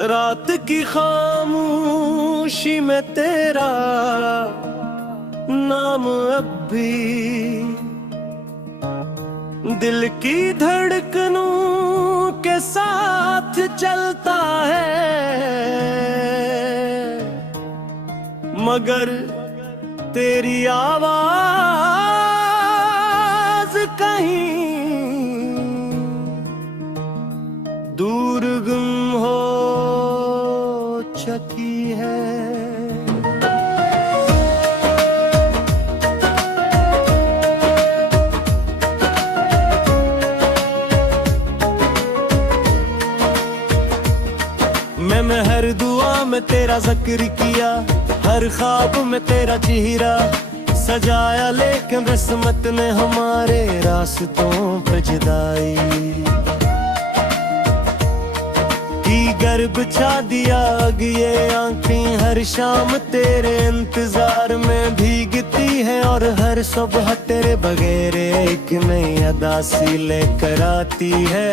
रात की खामोशी में तेरा नाम अब भी दिल की धड़कनों के साथ चलता है, मगर तेरी आवाज कहीं दूर गुम हो चुकी है। मैंने हर दुआ में तेरा जिक्र किया, हर ख्वाब में तेरा चेहरा सजाया, लेकिन किस्मत ने हमारे रास्तों पर जुदाई की घर बिछा दिया। अग ये आंखें हर शाम तेरे इंतजार में भीगती है, और हर सुबह तेरे बगैर एक नई अदा सी लेकर आती है।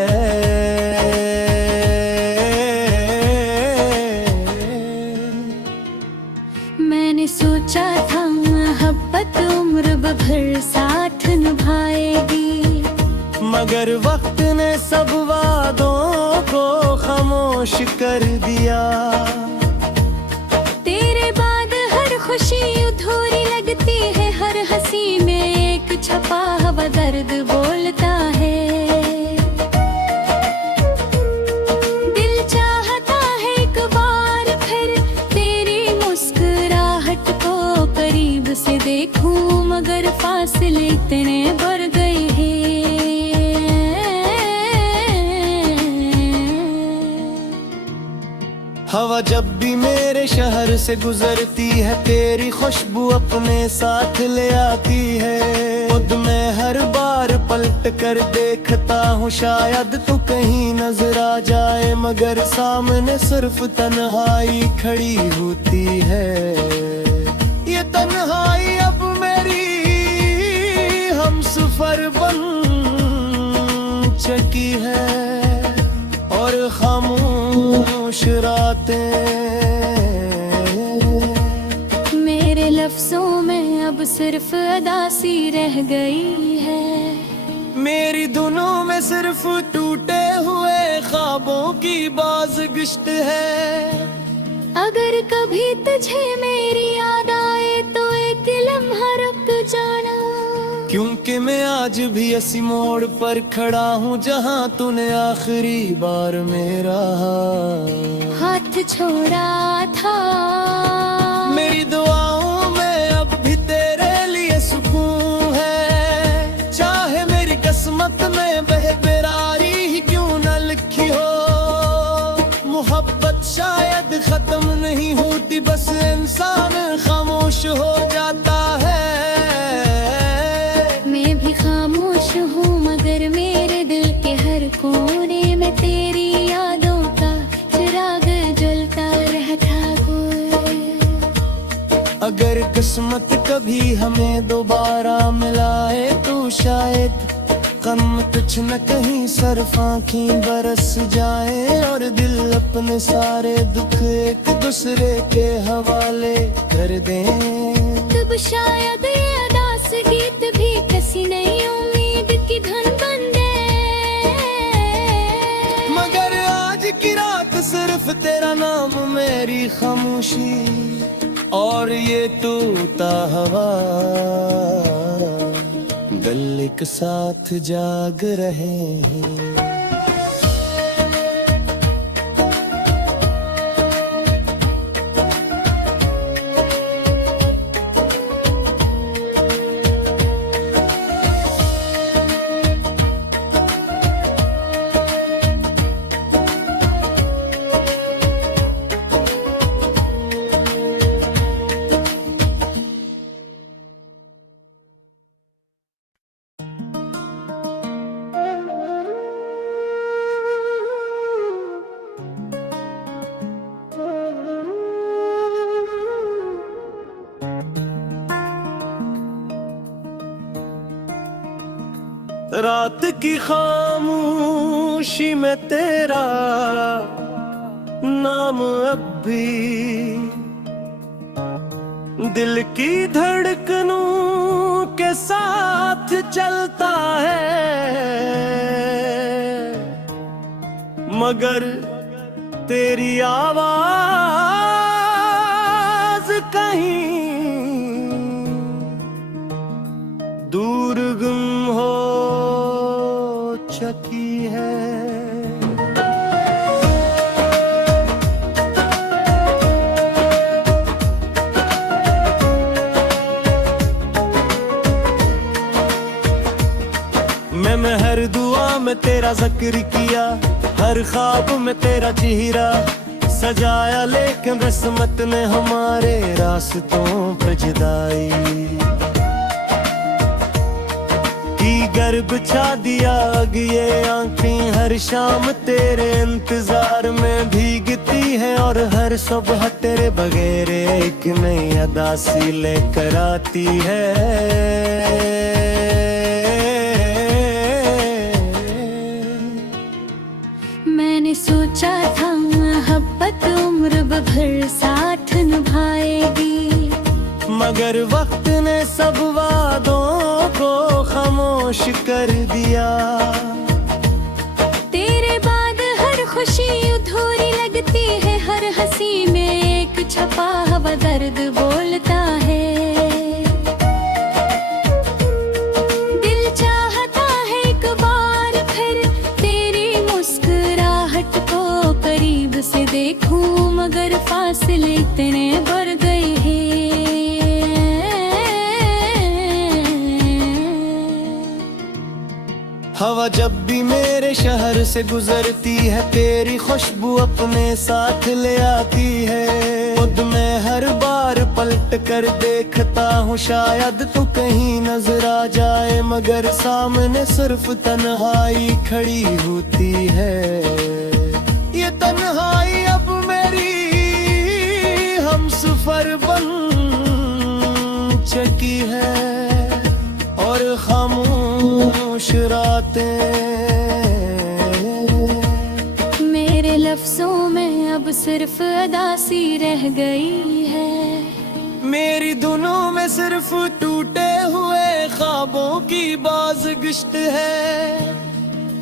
मैंने सोचा था मोहब्बत उम्र भर साथ निभाएगी, मगर वक्त ने सब वादों को खामोश कर दिया। तेरे बाद हर खुशी अधूरी लगती है, हर हंसी में एक छपा हुआ दर्द बोलता है। दिल चाहता है एक बार फिर तेरी मुस्कुराहट को करीब से देखूं, मगर फासले इतने बढ़ गए हैं। हवा जब भी मेरे शहर से गुजरती है, तेरी खुशबू अपने साथ ले आती है। खुद मैं हर बार पलट कर देखता हूँ, शायद तू कहीं नजर आ जाए, मगर सामने सिर्फ तन्हाई खड़ी होती है। ये तन्हाई अब मेरी हमसफर बन चुकी है, और खामोश रातें मेरे लफ्जों में अब सिर्फ अदासी रह गई है। मेरी धुनों में सिर्फ टूटे हुए ख्वाबों की बाज़गिश्त है। अगर कभी तुझे मेरी याद आए तो एक लम्हा रुक जाना, क्योंकि मैं आज भी इसी मोड़ पर खड़ा हूँ जहाँ तूने आखिरी बार मेरा हाथ छोड़ा था। मेरी दुआओं में अब भी तेरे लिए सुकून है, चाहे मेरी किस्मत में बेकरारी ही क्यों न लिखी हो। मोहब्बत शायद खत्म नहीं होती, बस इंसान खामोश हो जाता है। मैं भी खामोश हूँ, मगर मेरे दिल के हर कोने में तेरी यादों का चिराग जलता रहता कोई। अगर किस्मत कभी हमें दोबारा मिलाए तो शायद कम कुछ न कहीं सिर्फ आँखें बरस जाए, और दिल अपने सारे दुख एक दूसरे के हवाले कर दें। तब शायद ये अदास गीत भी किसी नई उम्मीद की धन बन गए। मगर आज की रात सिर्फ तेरा नाम, मेरी खामोशी और ये तूता हवा दिल एक साथ जाग रहे हैं। रात की खामोशी में तेरा नाम अब भी दिल की धड़कनों के साथ चलता है, मगर तेरी आवाज कहीं दूर गुम हो चुकी है। मैंने हर दुआ में तेरा जिक्र किया, हर ख्वाब में तेरा चेहरा सजाया, लेकिन किस्मत ने हमारे रास्तों पर जुदाई की गर्भ छा दिया। अग ये आंखें हर शाम तेरे इंतजार में भीगती है, और हर सुबह तेरे बगैर एक नई अदा सी लेकर आती है। मैंने सोचा था मोहब्बत उम्र भर साथ निभाएगी, मगर वक्त ने सब वादों को खामोश कर दिया। तेरे बाद हर खुशी अधूरी लगती है, हर हंसी में एक छपा हुआ दर्द बोलता है। दिल चाहता है एक बार फिर तेरी मुस्कुराहट को करीब से देखूं, मगर फासले इतने बढ़ गए हैं। हवा जब भी मेरे शहर से गुजरती है, तेरी खुशबू अपने साथ ले आती है। खुद मैं हर बार पलट कर देखता हूँ, शायद तू कहीं नजर आ जाए, मगर सामने सिर्फ तन्हाई खड़ी होती है। ये तन्हाई अब मेरी हमसफर बन चुकी है, और खामोश रातें मेरे लफ्जों में अब सिर्फ अदासी रह गई है। मेरी धुनों में सिर्फ टूटे हुए ख्वाबों की बाज़गिश्त है।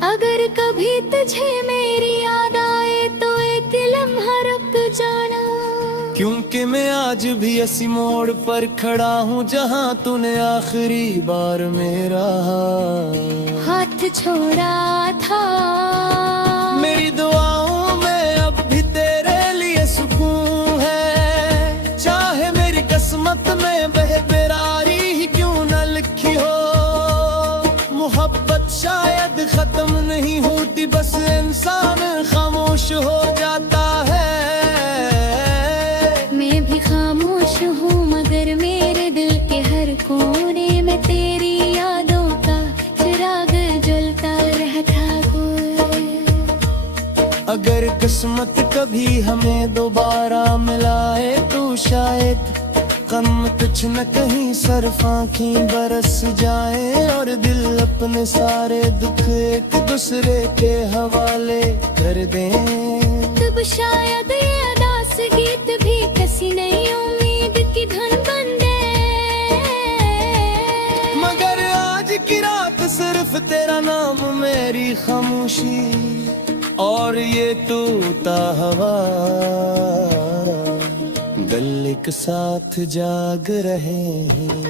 अगर कभी तुझे मेरी याद आए तो एक लम्हा रुक जाना, क्योंकि मैं आज भी इसी मोड़ पर खड़ा हूँ जहाँ तूने आखिरी बार मेरा हाथ छोड़ा था। मेरी दुआओं में अब भी तेरे लिए सुकून है, चाहे मेरी किस्मत में बेकरारी ही क्यों न लिखी हो। मोहब्बत शायद खत्म नहीं होती, बस इंसान खामोश हो जाता है। मैं भी खामोश हूँ, मगर मेरे दिल के हर कोने में तेरी यादों का चिराग जलता रहता है। अगर किस्मत कभी हमें दोबारा मिलाए तो शायद गम कुछ न कहीं सिर्फ आँखें बरस जाए, और दिल अपने सारे दुख एक दूसरे के हवाले कर दें। तब शायद ये अदास गीत भी किसी नई उम्मीद की धुन बन दे। मगर आज की रात सिर्फ तेरा नाम, मेरी खामोशी और ये तूता हवा दिल एक साथ जाग रहे हैं।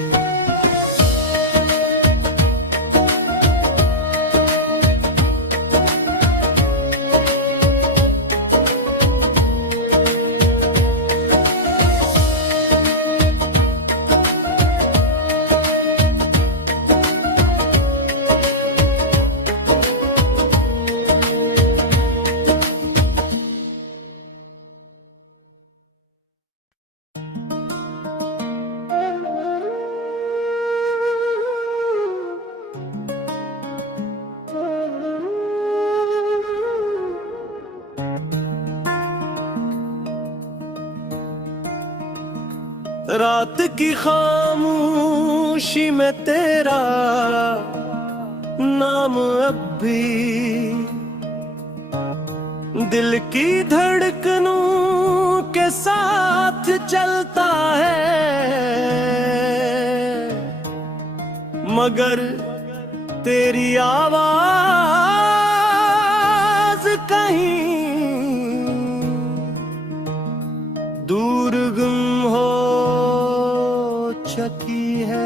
रात की खामोशी में तेरा नाम अब भी दिल की धड़कनों के साथ चलता है, मगर तेरी आवाज कहीं दूर गुम हो चुकी है।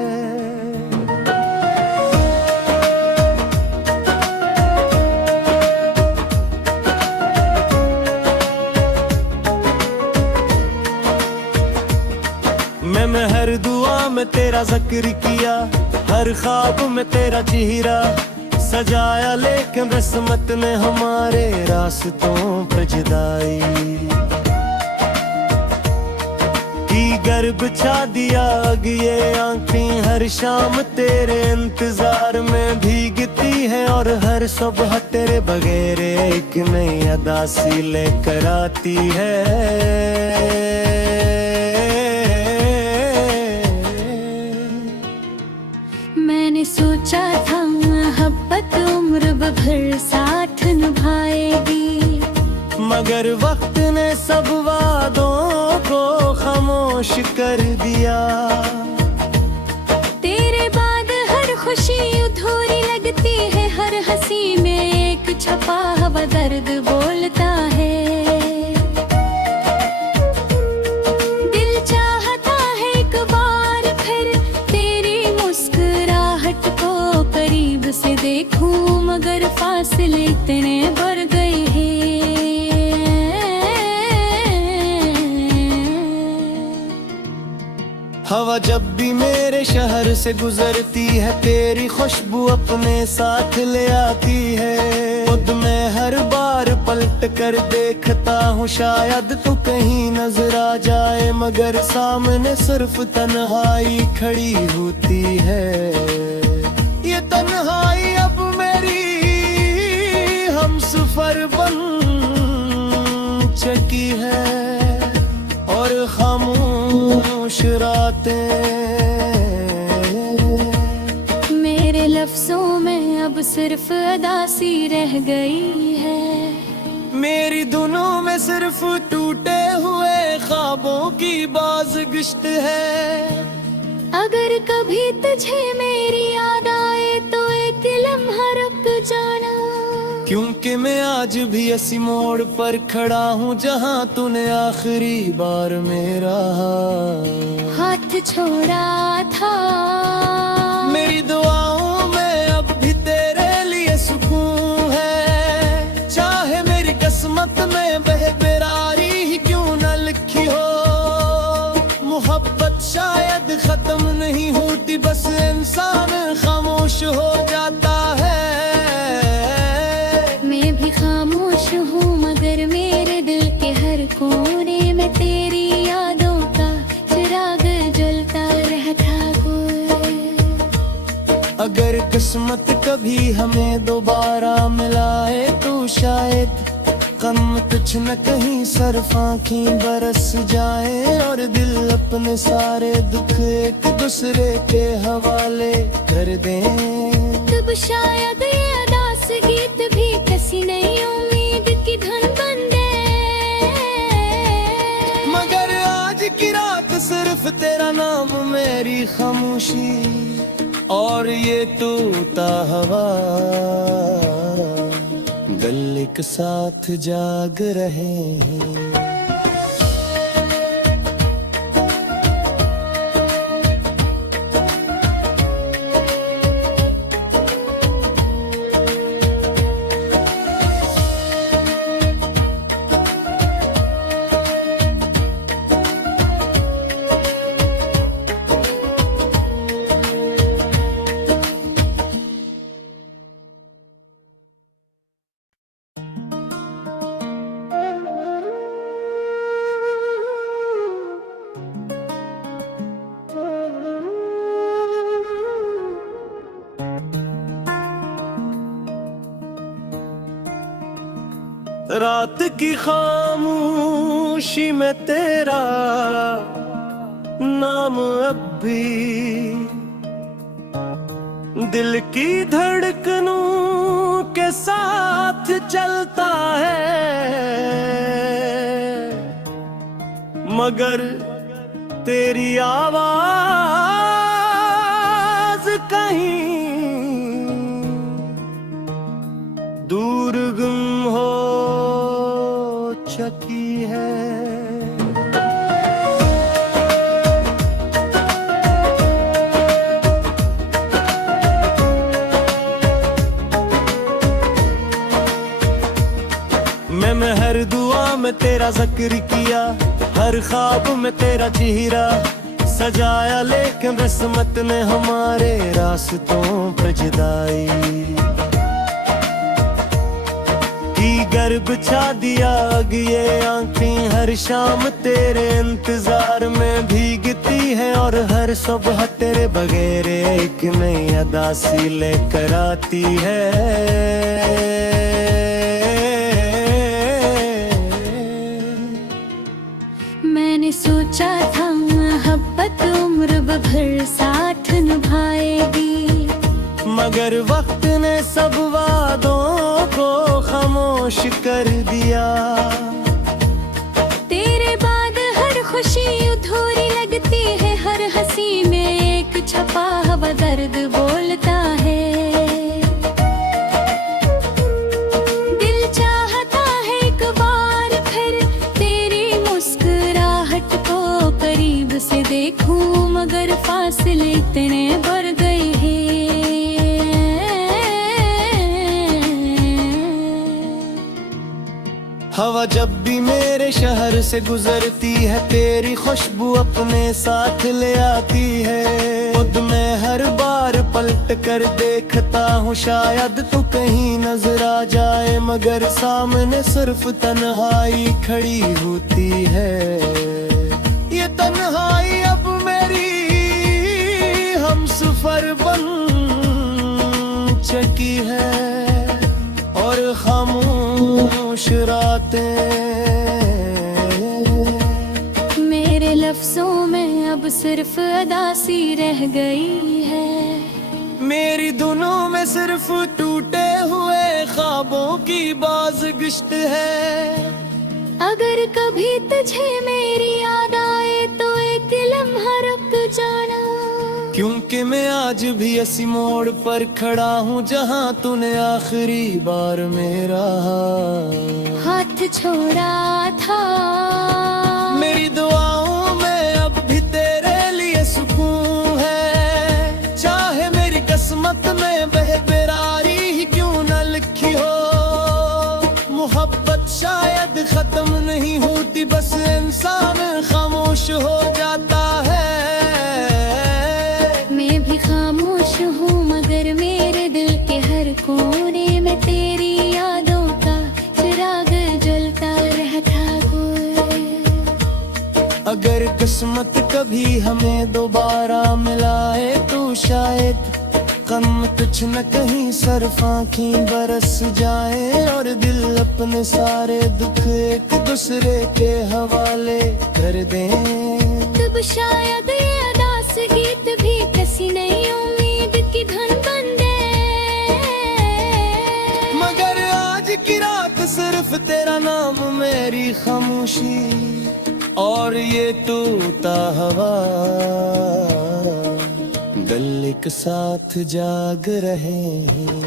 मैं हर दुआ में तेरा जिक्र किया, हर ख्वाब में तेरा चेहरा सजाया, लेकिन किस्मत ने हमारे रास्तों पर जुदाई की गर्भ छा दिया। अग ये आंखें हर शाम तेरे इंतजार में भीगती है, और हर सुबह तेरे बगैर एक नई अदा सी लेकर आती है। मैंने सोचा था मोहब्बत उम्र भर साथ निभाएगी, मगर वक्त ने सब वादों को खामोश कर दिया। तेरे बाद हर खुशी अधूरी लगती है, हर हंसी में एक छपा हुआ दर्द बोलता है। दिल चाहता है एक बार फिर तेरी मुस्कुराहट को करीब से देखूं, मगर फासले इतने बढ़ गए हैं। हवा जब भी मेरे शहर से गुजरती है, तेरी खुशबू अपने साथ ले आती है। खुद मैं हर बार पलट कर देखता हूँ, शायद तू कहीं नजर आ जाए, मगर सामने सिर्फ तन्हाई खड़ी होती है। ये तन्हाई अब मेरी हमसफर बन चुकी है, और खामोश रातें मेरे लफ्जों में अब सिर्फ अदासी रह गई है। मेरी धुनों में सिर्फ टूटे हुए ख्वाबों की बाज़गिश्त है। अगर कभी तुझे मेरी याद आए तो एक लम्हा रुक जाना, क्योंकि मैं आज भी इसी मोड़ पर खड़ा हूँ जहाँ तूने आखिरी बार मेरा हाथ छोड़ा था। मेरी दुआओं में अब भी तेरे लिए सुकून है, चाहे मेरी किस्मत में बेकरारी ही क्यों न लिखी हो। मोहब्बत शायद खत्म नहीं होती, बस इंसान खामोश हो जाता है। मैं भी खामोश हूँ, मगर मेरे दिल के हर कोने में तेरी यादों का चिराग जलता रहता। अगर किस्मत कभी हमें दोबारा मिलाए तो शायद गम कुछ न कहीं सरफ आँखें बरस जाए, और दिल अपने सारे दुख एक दूसरे के हवाले कर दें। तब शायद ये अदास गीत भी किसी नई उम्मीद की धुन बन दे। मगर आज की रात सिर्फ तेरा नाम, मेरी खामोशी और ये तूता हवा दिल एक साथ जाग रहे हैं। रात की खामोशी में तेरा नाम अब भी दिल की धड़कनों के के साथ चलता है, मगर तेरी आवाज कहीं दूर गुम हो चुकी है। मैं हर दुआ में तेरा जिक्र किया, हर ख्वाब में तेरा चेहरा सजाया, लेकिन रस्मत ने हमारे रास्तों पर जुदाई की घर बिछा दिया। अग ये आंखें हर शाम तेरे इंतजार में भीगती है, और हर सुबह तेरे बगैर एक नई अदा सी लेकर आती है। सोचा था मोहब्बत उम्र भर साथ निभाएगी, मगर वक्त ने सब वादों को खामोश कर दिया। तेरे बाद हर खुशी अधूरी लगती है, हर हंसी में एक छपा हुआ दर्द बोलता है। से देखूं मगर फासले इतने बढ़ गए हैं। हवा जब भी मेरे शहर से गुजरती है, तेरी खुशबू अपने साथ ले आती है। खुद मैं हर बार पलट कर देखता हूँ, शायद तू कहीं नजर आ जाए, मगर सामने सिर्फ तन्हाई खड़ी होती है। ये तन्हाई अब मेरी हमसफर बन चुकी है, और खामोश रातें मेरे लफ्जों में अब सिर्फ अदासी रह गई है। मेरी धुनों में सिर्फ टूटे हुए ख्वाबों की बाज़गिश्त है। अगर कभी तुझे मेरी याद आए तो एक लम्हा रुक जाना, क्योंकि मैं आज भी इसी मोड़ पर खड़ा हूँ जहाँ तूने आखिरी बार मेरा हाथ छोड़ा था। मेरी दुआओं में अब भी तेरे लिए सुकून है, चाहे मेरी किस्मत में बेकरारी ही क्यों न लिखी हो। मोहब्बत शायद खत्म नहीं होती, बस इंसान खामोश हो जाता है। मैं भी खामोश हूँ, मगर मेरे दिल के हर कोने में तेरी यादों का चिराग जलता रहता। अगर किस्मत कभी हमें दोबारा मिलाए तो शायद कम कुछ न कहीं सिर्फ आँखें बरस जाए, और दिल अपने सारे दुख एक दूसरे के हवाले कर दें। तब शायद ये अदास गीत भी किसी नई उम्मीद की धुन बन दे। मगर आज की रात सिर्फ तेरा नाम, मेरी खामोशी और ये तूता हवा दिल एक साथ जाग रहे हैं।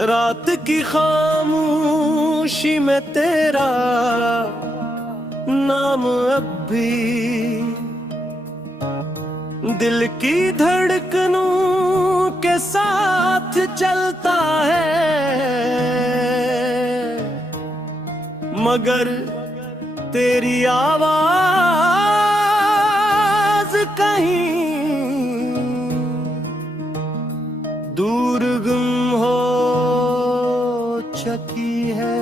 रात की खामोशी में तेरा नाम अब भी दिल की धड़कनों के साथ चलता है। मगर तेरी आवाज कहीं दूर गुम हो चुकी है।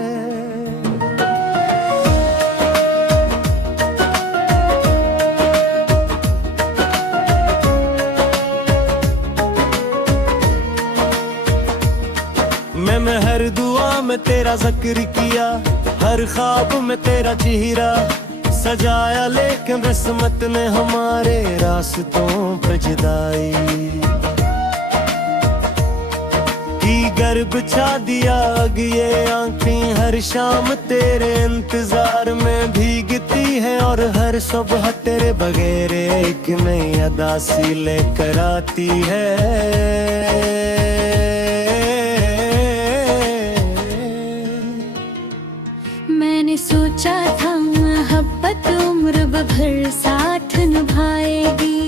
मैंने हर दुआ में तेरा जिक्र किया, हर ख्वाब में तेरा चेहरा सजाया, लेकिन किस्मत ने हमारे रास्तों पर जुदाई की गर्भ बिछा दिया। अग ये आंखें हर शाम तेरे इंतजार में भीगती है, और हर सुबह तेरे बगैर एक नई अदा सी लेकर आती है। मैंने सोचा था मोहब्बत उम्र भर साथ निभाएगी,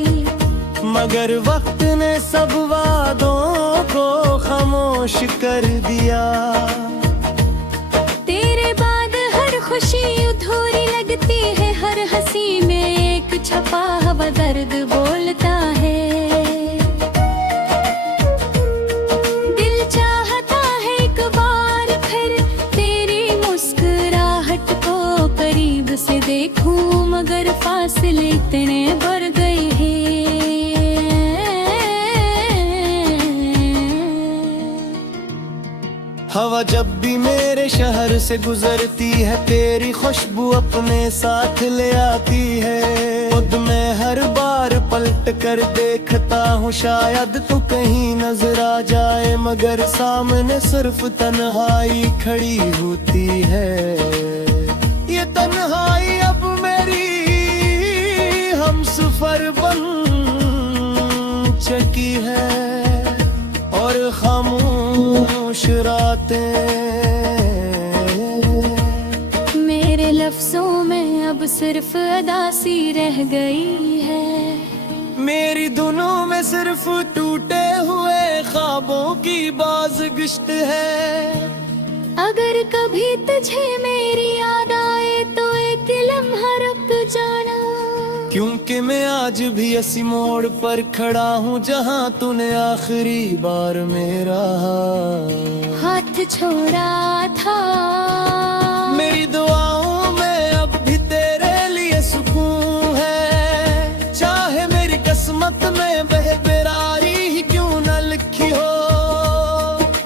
मगर वक्त ने सब वादों को खामोश कर दिया। तेरे बाद हर खुशी अधूरी लगती है, हर हंसी में एक छपा हुआ दर्द बोलता है। दिल चाहता है एक बार फिर तेरी मुस्कुराहट को करीब से देखूं, मगर फासले इतने बढ़ गए हैं। हवा जब भी मेरे शहर से गुजरती है, तेरी खुशबू अपने साथ ले आती है। खुद मैं हर बार पलट कर देखता हूँ, शायद तू कहीं नजर आ जाए, मगर सामने सिर्फ तन्हाई खड़ी होती है। ये तन्हाई अब मेरी हमसफर बन चुकी है, और खामोश रातें मेरे लफ्जों में अब सिर्फ अदासी रह गई है। मेरी धुनों में सिर्फ टूटे हुए ख्वाबों की बाज़गिश्त है। अगर कभी तुझे मेरी याद आए तो एक लम्हा रुक जाना, क्योंकि मैं आज भी इसी मोड़ पर खड़ा हूँ जहाँ तूने आखिरी बार मेरा हाथ छोड़ा था। मेरी दुआओं में अब भी तेरे लिए सुकून है, चाहे मेरी किस्मत में बेकरारी ही क्यों न लिखी हो।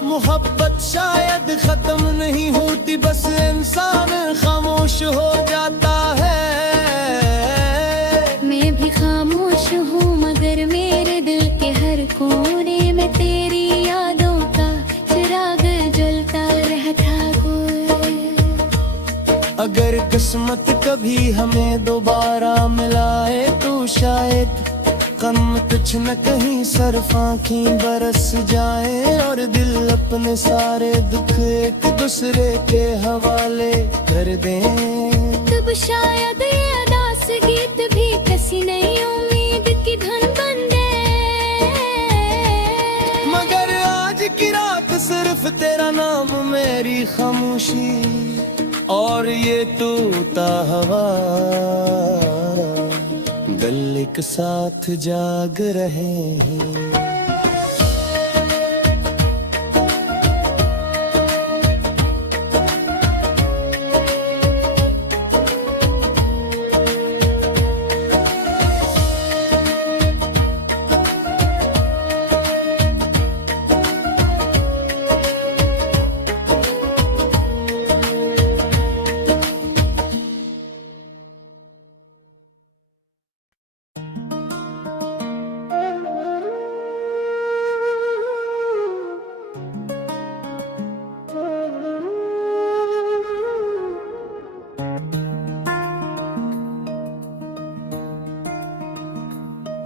मोहब्बत शायद खत्म नहीं होती, बस इंसान खामोश हो जाता है। मैं भी खामोश हूँ, मगर मेरे दिल के हर कोने में तेरी यादों का चिराग जलता रहता कोई। अगर किस्मत कभी हमें दोबारा मिलाए तो शायद गम कुछ न कहीं सरफ आँखें बरस जाए, और दिल अपने सारे दुख एक दूसरे के हवाले कर दें। तब शायद ये अदास गीत भी किसी नई उम्मीद की धन बन गए। मगर आज की रात सिर्फ तेरा नाम, मेरी खामोशी और ये तूता हवा गल एक साथ जाग रहे हैं।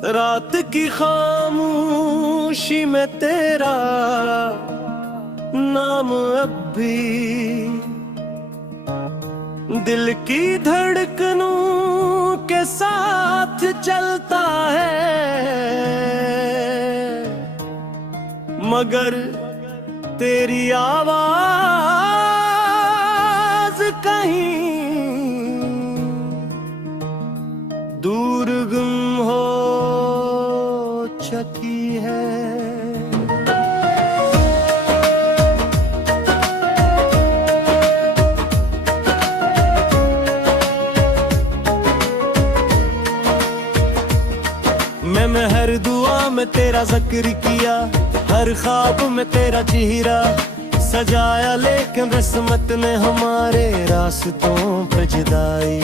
रात की खामोशी में तेरा नाम अब भी दिल की धड़कनों के साथ चलता है, मगर तेरी आवाज कहीं दूर गुम हो चुकी है। मैंने हर दुआ में तेरा जिक्र किया, हर ख्वाब में तेरा चेहरा सजाया, लेकिन किस्मत ने हमारे रास्तों पर जुदाई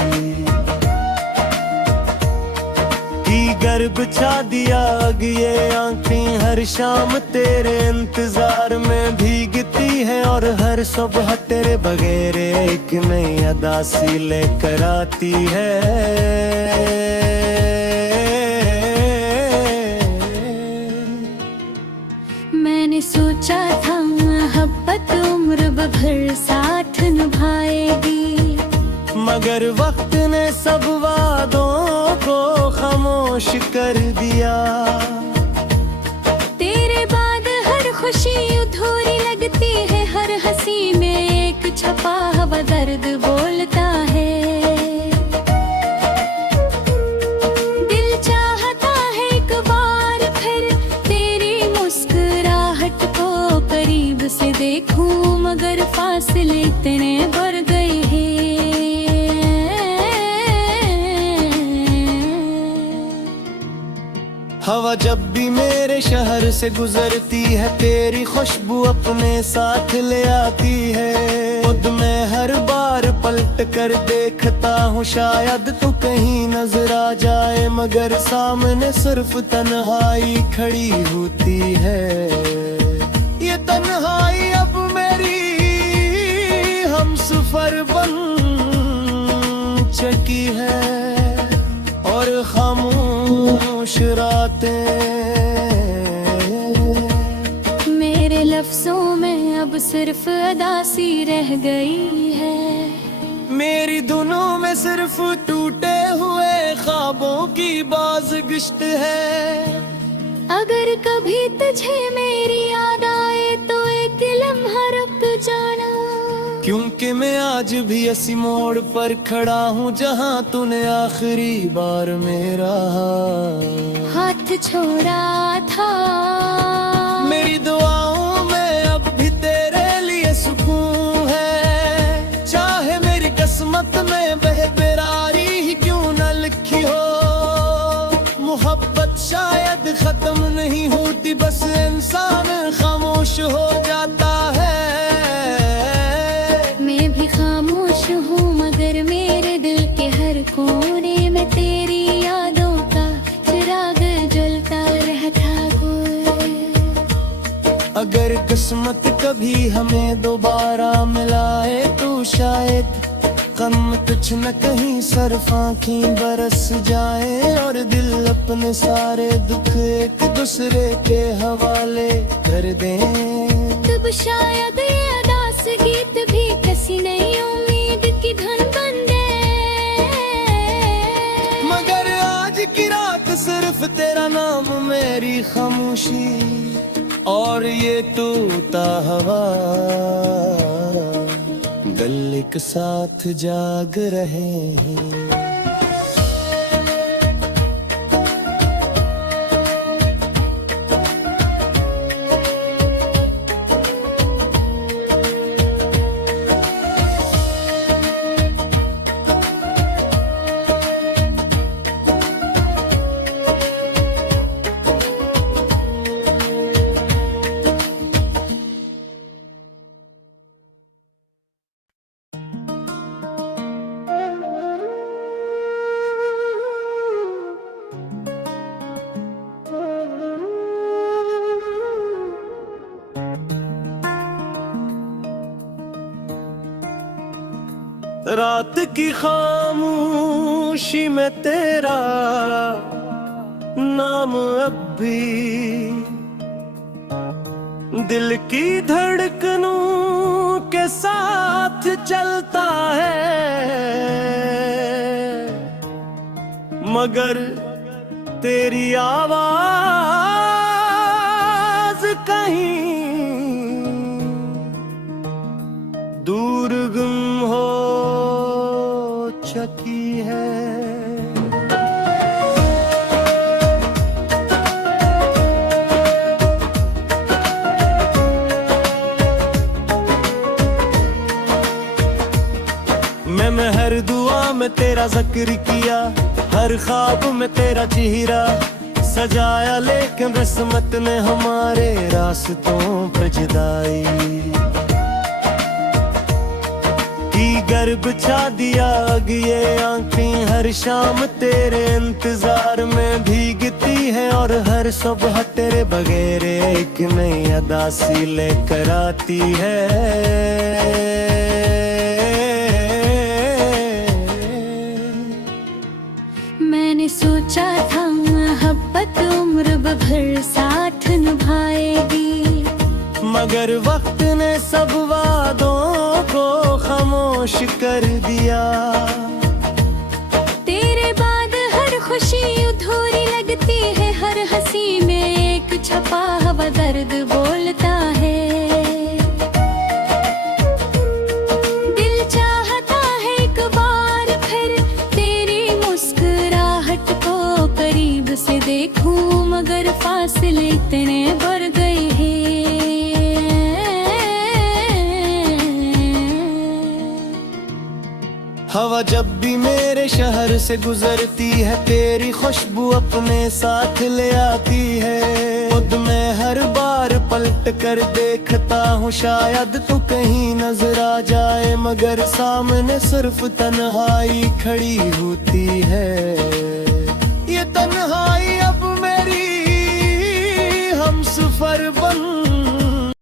की गर्भ छा दिया। अग ये आंखें हर शाम तेरे इंतजार में भीगती है, और हर सुबह तेरे बगैर एक नई अदा सी लेकर आती है। मैंने सोचा था मोहब्बत उम्र भर साथ निभाएगी, मगर वक्त ने सब वादों को खामोश कर दिया। तेरे बाद हर खुशी अधूरी लगती है, हर हंसी में एक छपा हुआ दर्द बोलता है। दिल चाहता है एक बार फिर तेरी मुस्कुराहट को करीब से देखूं, मगर फासले इतने बढ़ गए हैं। हवा जब भी मेरे शहर से गुजरती है, तेरी खुशबू अपने साथ ले आती है। खुद मैं हर बार पलट कर देखता हूँ, शायद तू कहीं नजर आ जाए, मगर सामने सिर्फ तन्हाई खड़ी होती है। ये तन्हाई अब मेरी हमसफर बन चुकी है, और खामोश रातें मेरे लफ्जों में अब सिर्फ अदासी रह गई है। मेरी धुनों में सिर्फ टूटे हुए ख्वाबों की बाज़गिश्त है। अगर कभी तुझे मेरी याद आए तो एक लम्हा रुक जाना, क्योंकि मैं आज भी इसी मोड़ पर खड़ा हूँ जहाँ तूने आखिरी बार मेरा हाथ छोड़ा था। मेरी दुआओं में अब भी तेरे लिए सुकून है, चाहे मेरी किस्मत में बेकरारी ही क्यों न लिखी हो। मोहब्बत शायद खत्म नहीं होती, बस इंसान खामोश हो जाता है। मैं भी खामोश हूँ, मगर मेरे दिल के हर कोने में तेरी यादों का चिराग जलता रहता। अगर किस्मत कभी हमें दोबारा मिलाए तो शायद गम कुछ न कहीं सरफ आँखें बरस जाए, और दिल अपने सारे दुख एक दूसरे के हवाले कर दें। तब शायद ये अदास गीत भी किसी नई उम्मीद की धुन बन गए। मगर आज की रात सिर्फ तेरा नाम, मेरी खामोशी और ये तूता हवा दिल एक साथ जाग रहे हैं। रात की खामोशी में तेरा नाम अब भी दिल की धड़कनों के साथ चलता है, मगर तेरी आवाज कहीं दूर गुम हो चुकी है। तेरा जिक्र किया, हर ख्वाब में तेरा चेहरा सजाया, लेकिन किस्मत ने हमारे रास्तों पर जुदाई की। गर्भ छा दिया अग ये आंखें हर शाम तेरे इंतजार में भीगती है, और हर सुबह तेरे बगैर एक नई अदा सी लेकर आती है। मैंने सोचा था मोहब्बत उम्र भर साथ निभाएगी, मगर वक्त ने सब वादों को खामोश कर दिया। तेरे बाद हर खुशी अधूरी लगती है, हर हंसी में एक छपा हुआ दर्द बोलता है। दिल चाहता है एक बार फिर तेरी मुस्कुराहट को करीब से देखूं, मगर फासले इतने बढ़ गए हैं। हवा जब भी मेरे शहर से गुजरती है, तेरी खुशबू अपने साथ ले आती है। खुद मैं हर बार पलट कर देखता हूँ, शायद तू कहीं नजर आ जाए, मगर सामने सिर्फ तन्हाई खड़ी होती है। ये तन्हाई अब मेरी हमसफर बन